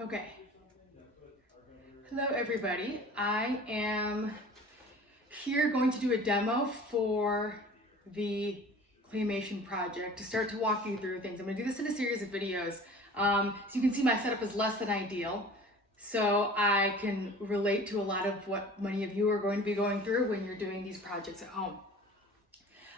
Okay. Hello everybody. I am here going to do a demo for the Claymation project to start to walk you through things. I'm going to do this in a series of videos. So you can see my setup is less than ideal. So I can relate to a lot of what many of you are going to be going through when you're doing these projects at home.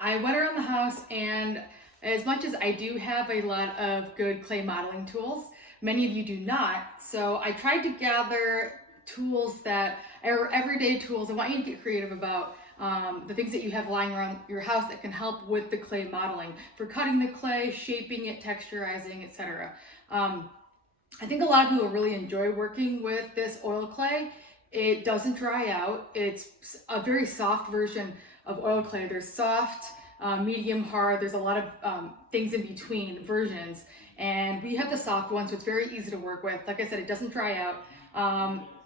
I went around the house, and as much as I do have a lot of good clay modeling tools, many of you do not. So I tried to gather tools that are everyday tools. I want you to get creative about the things that you have lying around your house that can help with the clay modeling for cutting the clay, shaping it, texturizing, etc. I think a lot of people really enjoy working with this oil clay. It doesn't dry out. It's a very soft version of oil clay. There's soft, medium, hard. There's a lot of things in between versions. And we have the soft one, so it's very easy to work with. Like I said, it doesn't dry out.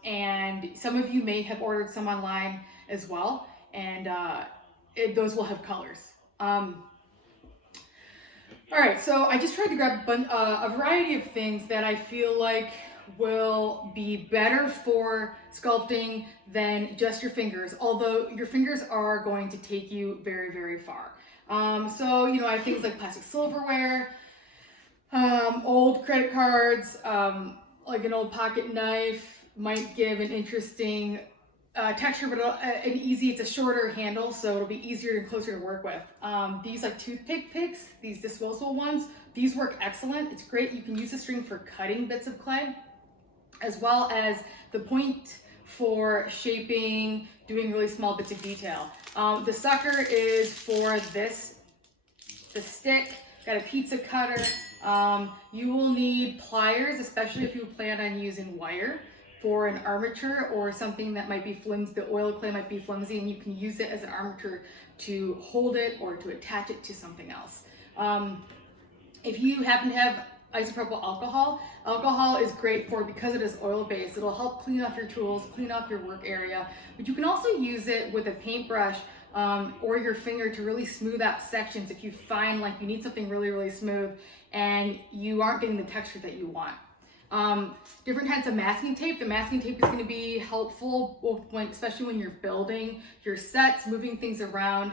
And some of you may have ordered some online as well. And those will have colors. All right, so I just tried to grab a variety of things that I feel like will be better for sculpting than just your fingers, although your fingers are going to take you very, very far. So, I have things like plastic silverware, old credit cards, like an old pocket knife might give an interesting texture, but it's a shorter handle, so it'll be easier and closer to work with. These like toothpick picks, these disposable ones, these work excellent. It's great. You can use the string for cutting bits of clay, as well as the point for shaping, doing really small bits of detail. The sucker is for this, the stick, got a pizza cutter. You will need pliers, especially if you plan on using wire for an armature or something that might be flimsy. The oil clay might be flimsy, and you can use it as an armature to hold it or to attach it to something else. If you happen to have isopropyl alcohol is great because it is oil based. It'll help clean off your tools, clean off your work area, but you can also use it with a paintbrush or your finger to really smooth out sections if you find like you need something really, really smooth and you aren't getting the texture that you want. Different kinds of masking tape. The masking tape is going to be helpful especially when you're building your sets, moving things around,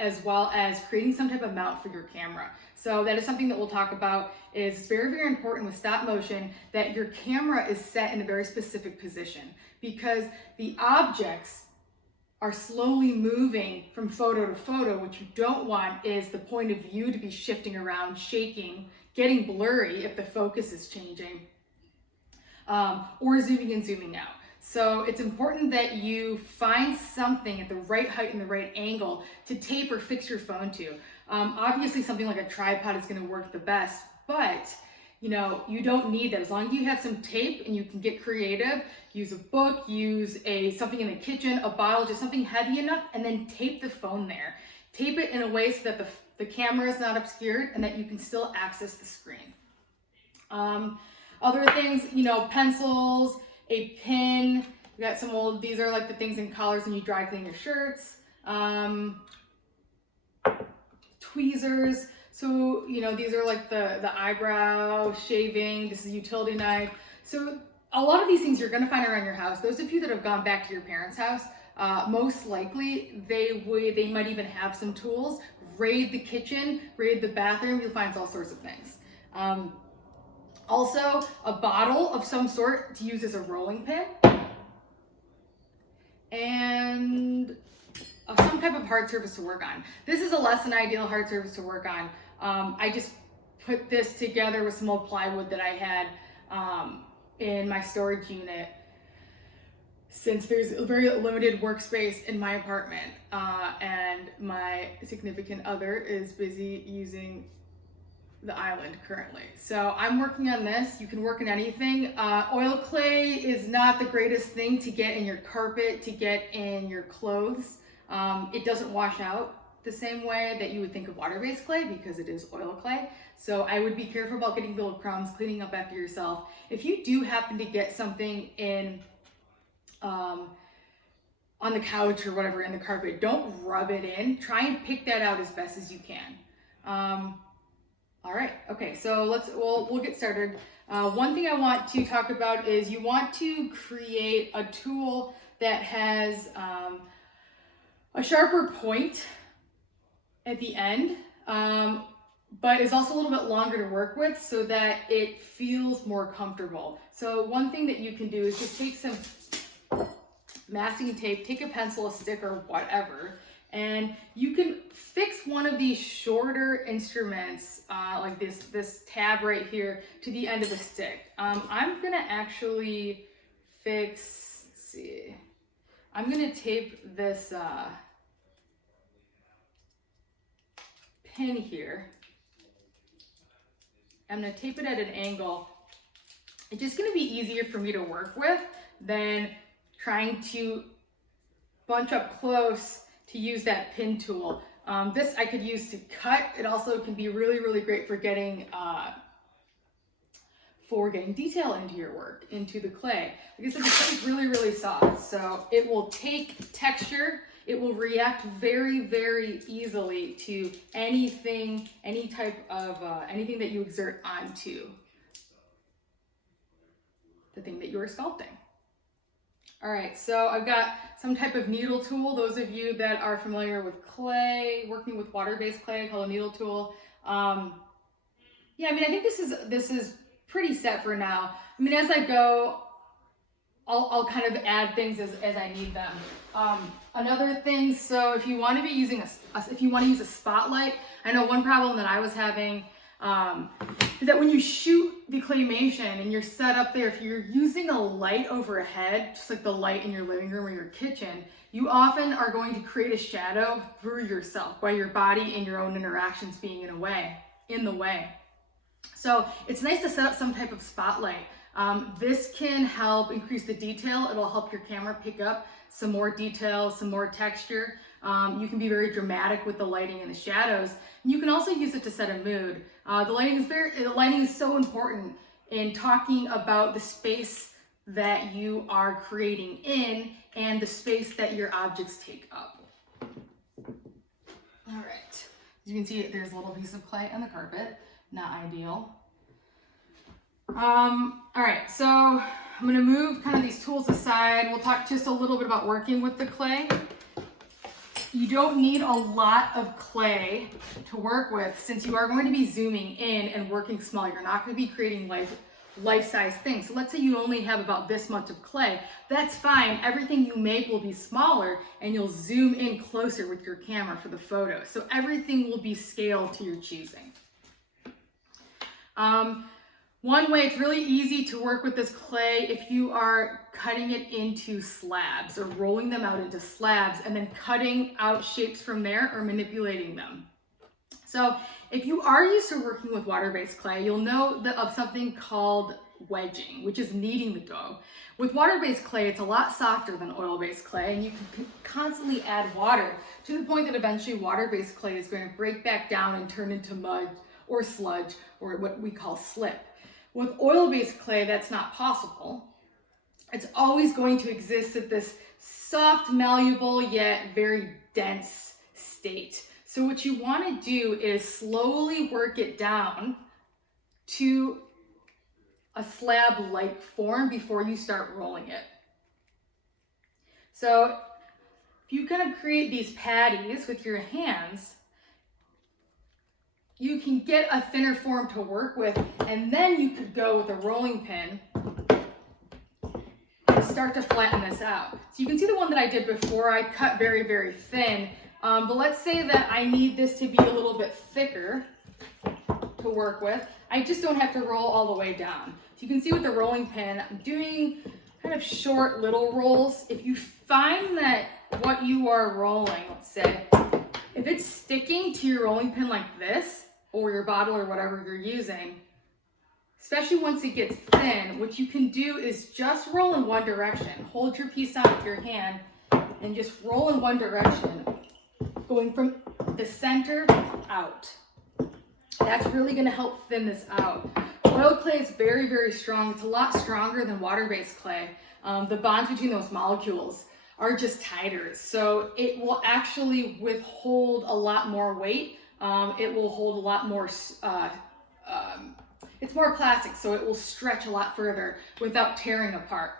as well as creating some type of mount for your camera. So that is something that we'll talk about. It's very, very important with stop motion that your camera is set in a very specific position, because the objects are slowly moving from photo to photo. What you don't want is the point of view to be shifting around, shaking, getting blurry if the focus is changing, or zooming and zooming out. So it's important that you find something at the right height and the right angle to tape or fix your phone to. Obviously something like a tripod is going to work the best, but you don't need that. As long as you have some tape and you can get creative, use a book, use something in the kitchen, a bottle, just something heavy enough, and then tape the phone there. Tape it in a way so that the camera is not obscured and that you can still access the screen. Other things, pencils, a pin. We got some these are like the things in collars when you dry clean your shirts. Tweezers. So, these are like the eyebrow shaving. This is a utility knife. So a lot of these things you're going to find around your house. Those of you that have gone back to your parents' house, most likely they might even have some tools. Raid the kitchen, raid the bathroom, you'll find all sorts of things. Also, a bottle of some sort to use as a rolling pin, and some type of hard surface to work on. This is a less than ideal hard surface to work on. I just put this together with some old plywood that I had in my storage unit, since there's a very limited workspace in my apartment, and my significant other is busy using the island currently. So I'm working on this. You can work in anything. Oil clay is not the greatest thing to get in your carpet, to get in your clothes. It doesn't wash out the same way that you would think of water-based clay, because it is oil clay. So I would be careful about getting little crumbs, cleaning up after yourself. If you do happen to get something in on the couch or whatever in the carpet, don't rub it in. Try and pick that out as best as you can. All right, okay, so we'll get started. One thing I want to talk about is you want to create a tool that has a sharper point at the end, but is also a little bit longer to work with so that it feels more comfortable. So one thing that you can do is just take some masking tape, take a pencil, a stick, or whatever, and you can fix one of these shorter instruments, like this tab right here, to the end of the stick. I'm gonna actually fix, let's see, I'm gonna tape this pin here. I'm gonna tape it at an angle. It's just gonna be easier for me to work with than trying to bunch up close to use that pin tool. This I could use to cut. It also can be really, really great for getting detail into your work, into the clay. Like I said, the clay is really, really soft, so it will take texture. It will react very, very easily to anything, any type of, anything that you exert onto the thing that you are sculpting. All right, so I've got some type of needle tool. Those of you that are familiar with clay, working with water-based clay, called a needle tool. Yeah, I mean, I think this is pretty set for now. I mean, as I go, I'll kind of add things as I need them. Another thing, so if you want to be using if you want to use a spotlight, I know one problem that I was having is that when you shoot the claymation and you're set up there, if you're using a light overhead, just like the light in your living room or your kitchen, you often are going to create a shadow through yourself by your body and your own interactions being in the way. So it's nice to set up some type of spotlight. This can help increase the detail. It'll help your camera pick up some more detail, some more texture. You can be very dramatic with the lighting and the shadows. You can also use it to set a mood. The lighting is so important in talking about the space that you are creating in and the space that your objects take up. All right, as you can see, there's a little piece of clay on the carpet. Not ideal. All right, so I'm gonna move kind of these tools aside. We'll talk just a little bit about working with the clay. You don't need a lot of clay to work with since you are going to be zooming in and working small. You're not going to be creating life-size things. So let's say you only have about this much of clay. That's fine. Everything you make will be smaller and you'll zoom in closer with your camera for the photo. So everything will be scaled to your choosing. One way it's really easy to work with this clay if you are cutting it into slabs or rolling them out into slabs and then cutting out shapes from there or manipulating them. So if you are used to working with water-based clay, you'll know of something called wedging, which is kneading the dough. With water-based clay, it's a lot softer than oil-based clay, and you can constantly add water to the point that eventually water-based clay is going to break back down and turn into mud or sludge or what we call slip. With oil-based clay, that's not possible. It's always going to exist at this soft, malleable, yet very dense state. So what you want to do is slowly work it down to a slab-like form before you start rolling it. So if you kind of create these patties with your hands, you can get a thinner form to work with, and then you could go with a rolling pin and start to flatten this out. So you can see the one that I did before, I cut very, very thin, but let's say that I need this to be a little bit thicker to work with. I just don't have to roll all the way down. So you can see with the rolling pin, I'm doing kind of short little rolls. If you find that what you are rolling, let's say, if it's sticking to your rolling pin like this, or your bottle or whatever you're using, especially once it gets thin, what you can do is just roll in one direction. Hold your piece on with your hand and just roll in one direction, going from the center out. That's really gonna help thin this out. Oil clay is very, very strong. It's a lot stronger than water-based clay. The bonds between those molecules are just tighter. So it will actually withhold a lot more weight. It will hold a lot more, It's more plastic, so it will stretch a lot further without tearing apart.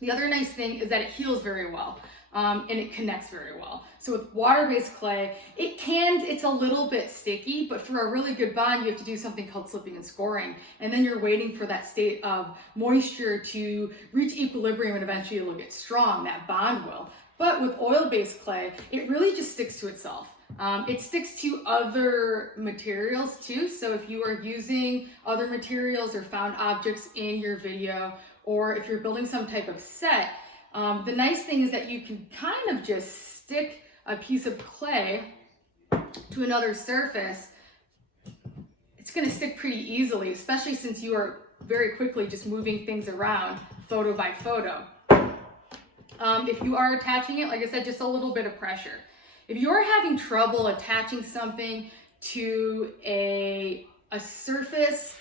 The other nice thing is that it heals very well. And it connects very well. So with water-based clay, it's a little bit sticky, but for a really good bond, you have to do something called slipping and scoring. And then you're waiting for that state of moisture to reach equilibrium, and eventually it'll get strong, that bond will. But with oil-based clay, it really just sticks to itself. It sticks to other materials too. So if you are using other materials or found objects in your video, or if you're building some type of set, the nice thing is that you can kind of just stick a piece of clay to another surface. It's going to stick pretty easily, especially since you are very quickly just moving things around photo by photo. If you are attaching it, like I said, just a little bit of pressure. If you're having trouble attaching something to a surface,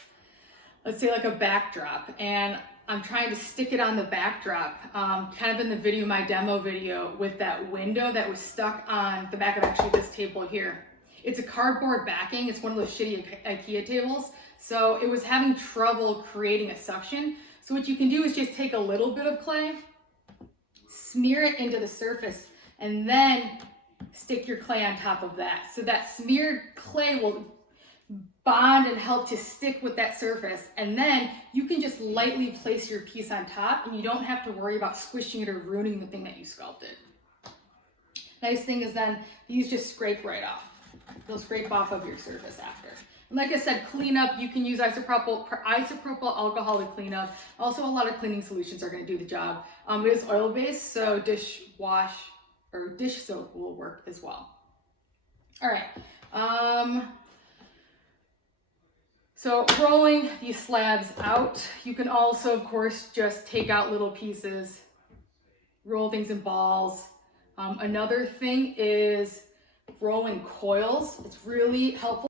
let's say like a backdrop, and I'm trying to stick it on the backdrop, kind of in the video, my demo video, with that window that was stuck on the back of actually this table here. It's a cardboard backing. It's one of those shitty IKEA tables. So it was having trouble creating a suction. So what you can do is just take a little bit of clay, smear it into the surface, and then stick your clay on top of that. So that smeared clay will bond and help to stick with that surface, and then you can just lightly place your piece on top, and you don't have to worry about squishing it or ruining the thing that you sculpted. Nice thing is then these just scrape right off. They'll scrape off of your surface after. And like I said, cleanup, you can use isopropyl alcohol to clean up. Also, a lot of cleaning solutions are going to do the job. It is oil-based, so dish soap will work as well. All right. So rolling these slabs out, you can also, of course, just take out little pieces, roll things in balls. Another thing is rolling coils. It's really helpful.